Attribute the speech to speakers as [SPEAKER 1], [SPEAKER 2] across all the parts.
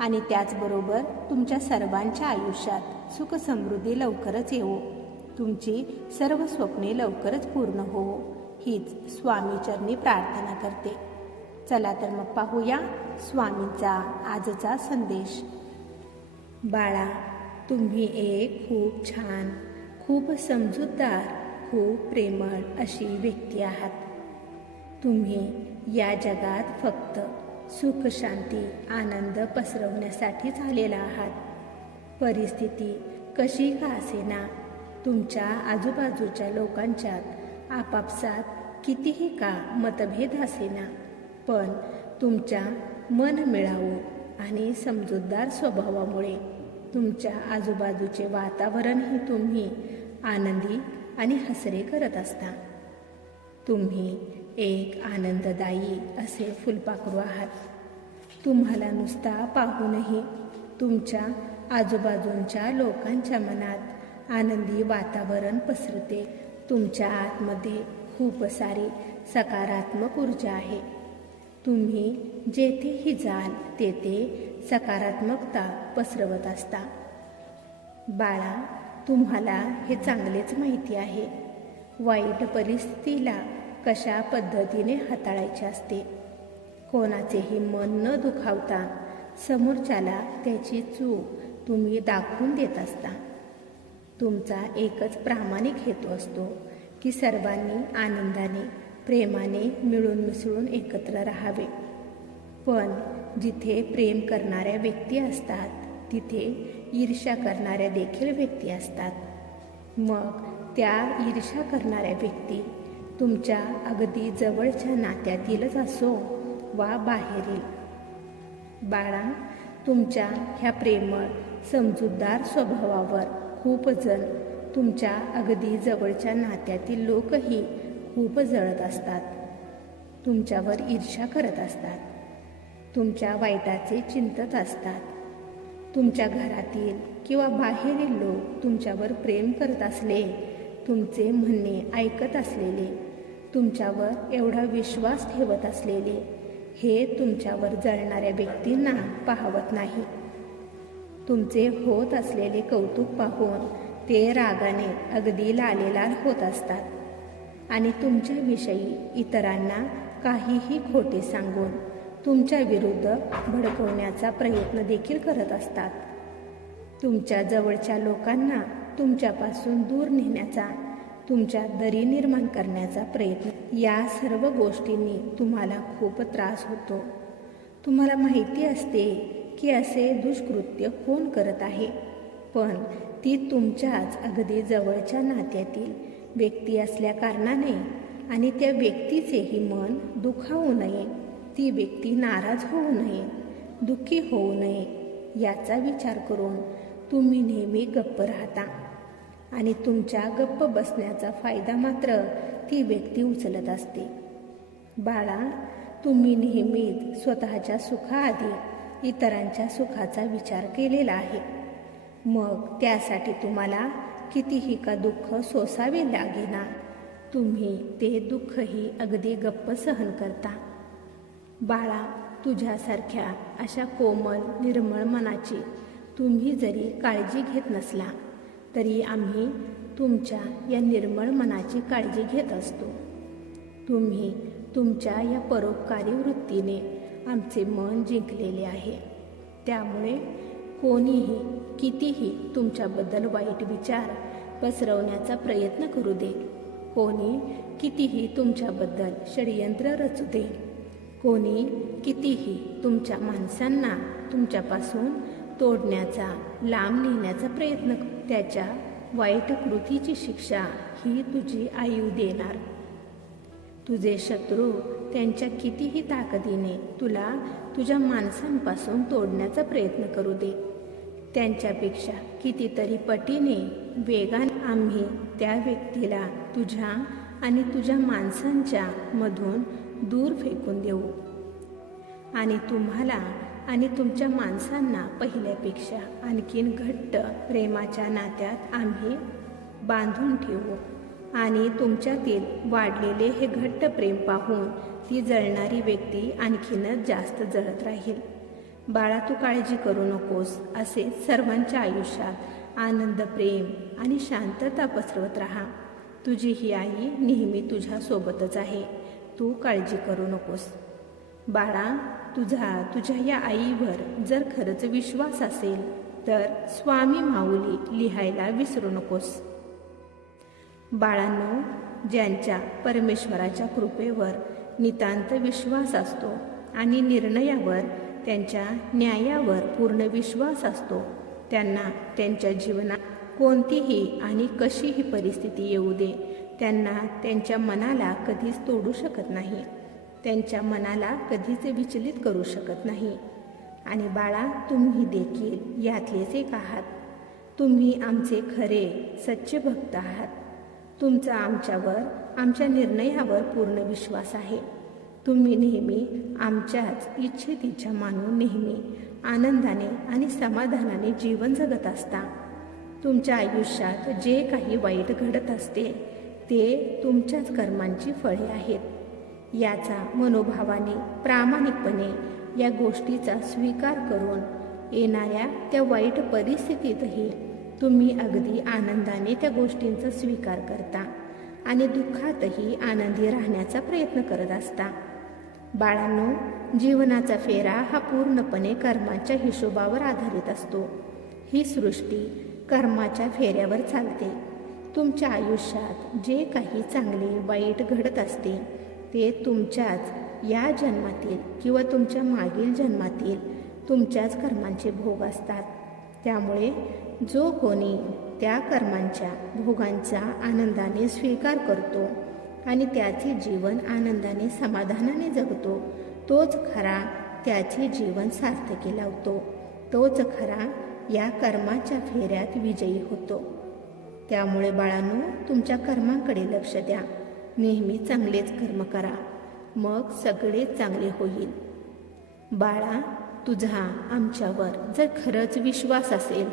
[SPEAKER 1] आणि त्याचबरोबर तुमच्या सर्वांच्या आयुष्यात सुख समृद्धी लवकरच येवो. तुमची सर्व स्वप्ने लवकरच पूर्ण होवो. हीच स्वामीचरणी प्रार्थना करते. चला तर मग पाहूया स्वामींचा आजचा संदेश. बाळा तुम्ही एक खूप छान खूप समजूतदार खूप प्रेमळ अशी व्यक्ती आहात. तुम्ही या जगात फक्त सुख शांती आनंद पसरवण्यासाठीच आलेला आहात. परिस्थिती कशी का असेना? तुमच्या आजूबाजूच्या लोकांच्यात आपापसात कितीही का मतभेद असेना? पण तुमच्या मन मिळावं आणि समजूतदार स्वभावामुळे तुमच्या आजूबाजूचे वातावरणही तुम्ही आनंदी आणि हसरे करत असता. तुम्ही एक आनंददायी असे फुलपाखरू आहात. तुम्हाला नुसता पाहूनही तुमच्या आजूबाजूंच्या लोकांच्या मनात आनंदी वातावरण पसरते. तुमच्या आतमध्ये खूप सारी सकारात्मक ऊर्जा आहे. तुम्ही जेथेही जाल तेथे सकारात्मकता पसरवत असता. बाळा तुम्हाला हे चांगलेच माहिती आहे. वाईट परिस्थितीला कशा पद्धतीने हाताळायचे असते? कोणाचेही मन न दुखावता समोरच्याला त्याची चूक तुम्ही दाखवून देत असता. तुमचा एकच प्रामाणिक हेतू असतो की सर्वांनी आनंदाने प्रेमाने मिळून मिसळून एकत्र राहावे. पण जिथे प्रेम करणाऱ्या व्यक्ती असतात तिथे ईर्ष्या करणाऱ्या देखील व्यक्ती असतात. मग त्या ईर्ष्या करणाऱ्या व्यक्ती तुमच्या अगदी जवळच्या नात्यातीलच असो वा बाहेरील. बाळा तुमच्या ह्या प्रेमळ समजूतदार स्वभावावर खूप जण तुमच्या अगदी जवळच्या नात्यातील लोकही खूप जळत असतात. तुमच्यावर ईर्ष्या करत असतात. तुमच्या वाईटाचे चिंतत असतात. तुमच्या घरातील किंवा बाहेरील लोक तुमच्यावर प्रेम करत असले तुमचे म्हणणे ऐकत असलेले तुमच्यावर एवढा विश्वास ठेवत असलेले हे तुमच्यावर जळणाऱ्या व्यक्तींना पाहवत नाही. तुमचे होत असलेले कौतुक पाहून ते रागाने अगदी लालेलाल होत असतात. आणि तुमच्याविषयी इतरांना काहीही खोटे सांगून तुमच्या विरुद्ध भडकवण्याचा प्रयत्न देखील करत असतात. तुमच्या जवळच्या लोकांना तुमच्यापासून दूर नेण्याचा तुमच्या दरी निर्माण करण्याचा प्रयत्न. या सर्व गोष्टींनी तुम्हाला खूप त्रास होतो. तुम्हाला माहिती असते की असे दुष्कृत्य कोण करत आहे. पण ती तुमच्याच अगदी जवळच्या नात्यातील व्यक्ती असल्या कारणाने आणि त्या व्यक्तीचेही मन दुखावू नये. ती व्यक्ती नाराज होऊ नये दुःखी होऊ नये याचा विचार करून तुम्ही नेहमी गप्प राहता. आणि तुमच्या गप्प बसण्याचा फायदा मात्र ती व्यक्ती उचलत असते. बाळा तुम्ही नेहमीच स्वतःच्या सुखाआधी इतरांच्या सुखाचा विचार केलेला आहे. मग त्यासाठी तुम्हाला कितीही का दुःख सोसावे लागेना. तुम्ही ते दुःखही अगदी गप्प सहन करता. बाळा तुझ्यासारख्या अशा कोमल निर्मळ मनाची तुम्ही जरी काळजी घेत नसला तरी आम्ही तुमच्या या निर्मळ मनाची काळजी घेत असतो. तुम्ही तुमच्या या परोपकारी वृत्तीने आमचे मन जिंकलेले आहे. त्यामुळे कोणीही कितीही तुमच्याबद्दल वाईट विचार पसरवण्याचा प्रयत्न करू दे. कोणी कितीही तुमच्याबद्दल षडयंत्र रचू दे. कोणी कितीही तुमच्या माणसांना तुमच्यापासून तोडण्याचा लांब नेण्याचा प्रयत्न त्याच्या वाईट कृतीची शिक्षा ही तुझी आयु देणार. तुझे शत्रू त्यांच्या कितीही ताकदीने तुला तुझ्या माणसांपासून तोडण्याचा प्रयत्न करू दे. त्यांच्यापेक्षा कितीतरी पटीने वेगाने आम्ही त्या व्यक्तीला तुझ्या आणि तुझ्या माणसांच्या मधून दूर फेकून देऊ. आणि तुम्हाला आणि तुमच्या माणसांना पहिल्यापेक्षा आणखीन घट्ट प्रेमाच्या नात्यात आम्ही बांधून ठेवू आणि तुमच्यातील वाढलेले हे घट्ट प्रेम पाहून ती जळणारी व्यक्ती आणखीनच जास्त जळत राहील. बाळा तू काळजी करू नकोस असे सर्वांच्या आयुष्यात आनंद प्रेम आणि शांतता पसरवत राहा. तुझी ही आई नेहमी तुझ्यासोबतच आहे. तू काळजी करू नकोस. बाळा तुझा तुझ्या या आईवर जर खरंच विश्वास असेल तर स्वामी माऊली लिहायला विसरू नकोस. बाळांनो ज्यांच्या परमेश्वराच्या कृपेवर नितांत विश्वास असतो आणि निर्णयावर त्यांच्या न्यायावर पूर्ण विश्वास असतो त्यांना त्यांच्या जीवनात कोणतीही आणि कशीही परिस्थिती येऊ दे त्यांना त्यांच्या मनाला कधीच तोडू शकत नाही. त्यांच्या मनाला कधीच विचलित करू शकत नाही. आणि बाळा तुम्ही देखील यातलेच एक आहात. तुम्ही आमचे खरे सच्चे भक्त आहात. तुमचा आमच्यावर आमच्या निर्णयावर पूर्ण विश्वास आहे. तुम्ही नेहमी आमच्याच इच्छेतीच्या मानून नेहमी आनंदाने आणि समाधानाने जीवन जगत असता. तुमच्या आयुष्यात जे काही वाईट घडत असते ते तुमच्याच कर्मांची फळे आहेत. याचा मनोभावाने प्रामाणिकपणे या गोष्टीचा स्वीकार करून येणाऱ्या त्या वाईट परिस्थितीतही तुम्ही अगदी आनंदाने त्या गोष्टींचा स्वीकार करता आणि दुःखातही आनंदी राहण्याचा प्रयत्न करत असता. बाळांनो जीवनाचा फेरा हा पूर्णपणे कर्माच्या हिशोबावर आधारित असतो. ही सृष्टी कर्माच्या फेऱ्यावर चालते. तुमच्या आयुष्यात जे काही चांगले वाईट घडत असते ते तुमच्याच या जन्मातील किंवा तुमच्या मागील जन्मातील तुमच्याच कर्मांचे भोग असतात. त्यामुळे जो कोणी त्या कर्मांच्या भोगांचा आनंदाने स्वीकार करतो आणि त्याचे जीवन आनंदाने समाधानाने जगतो तोच खरा त्याचे जीवन सार्थकी लावतो. तोच खरा या कर्माच्या फेऱ्यात विजयी होतो. त्यामुळे बाळांनो तुमच्या कर्मांकडे लक्ष द्या. नेहमी चांगलेच कर्म करा. मग सगळे चांगले होईल. बाळा तुझा आमच्यावर जर खरंच विश्वास असेल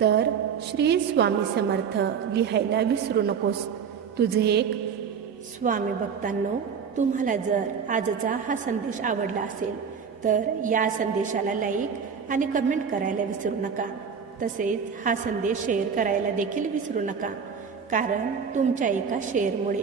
[SPEAKER 1] तर श्री स्वामी समर्थ लिहायला विसरू नकोस. तुझे एक स्वामी भक्तांनो तुम्हाला जर आजचा हा संदेश आवडला असेल तर या संदेशाला लाईक आणि कमेंट करायला विसरू नका. तसेच हा संदेश शेअर करायला देखील विसरू नका. कारण तुमच्या एका शेअरमुळे